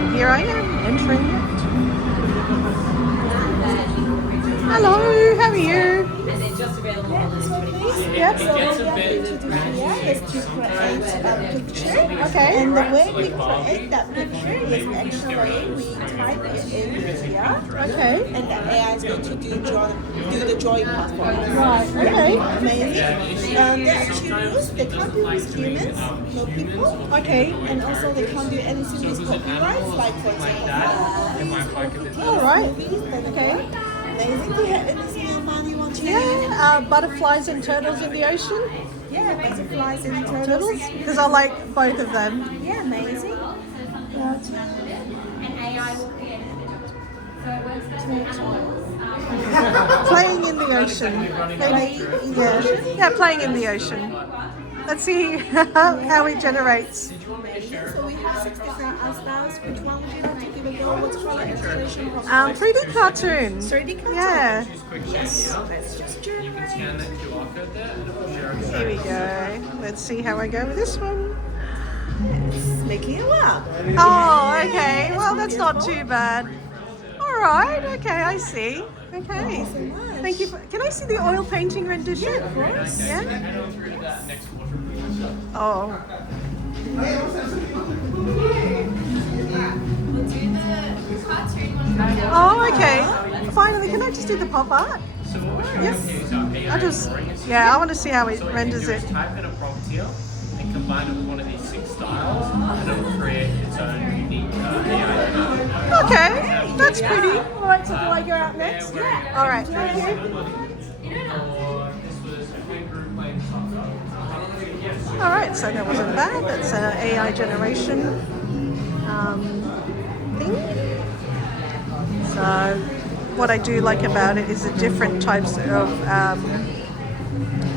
And here I am entering it. Hello, how are you? Yep. So what we are going to do here is to create a picture. Okay. And the way we create that picture is actually we type it in here. Okay. And the AI is going to do the drawing part for us. Right. Okay. Amazing. There are two rules. They can't do with humans, no people. Okay. And also they can't do anything with copyrights, like for example, All right. movies. Okay. Amazing. Do you have anything in mind you want to Yeah. Butterflies and turtles in the ocean. Yeah, butterflies and turtles. Turtles, because I like both of them. Yeah, amazing. Playing in the ocean. Maybe. Yeah. Yeah. Playing in the ocean. Let's see how it generates. So we have 6 different art styles. Which one would you like to give a go? What's color inspiration? 3D cartoon. 3D cartoon? Yeah. Yes. Let's just generate. Here we go. Let's see how I go with this one. It's making it well. Oh, okay. Well, that's not too bad. All right. Okay, I see. Okay. Thank you. Can I see the oil painting rendition? Yeah, of course. Yeah. Oh. Oh, okay. Finally, can I just do the pop art? Yes. I want to see how it renders it. Type in a prompt here and combine it with one of these 6 styles, and it will create its own unique AI. Okay, that's pretty. All right, so do I go out next? Yeah. All right, thank you. All right, so that wasn't bad. That's an AI generation thing. So what I do like about it is the different types of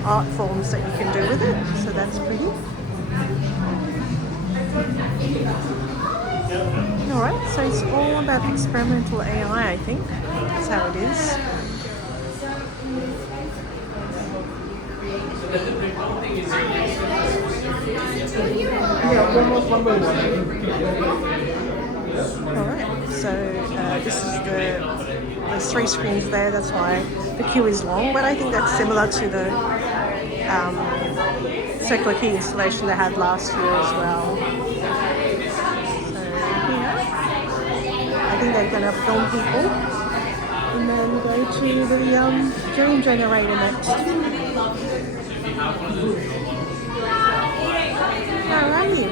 art forms that you can do with it. So that's pretty. All right, so it's all about experimental AI, I think. That's how it is. Alright, so this is there's 3 screens there, that's why the queue is long, but I think that's similar to the circular key installation they had last year as well. So yeah, I think they're going to film people and then go to the dream generator next. Alrighty.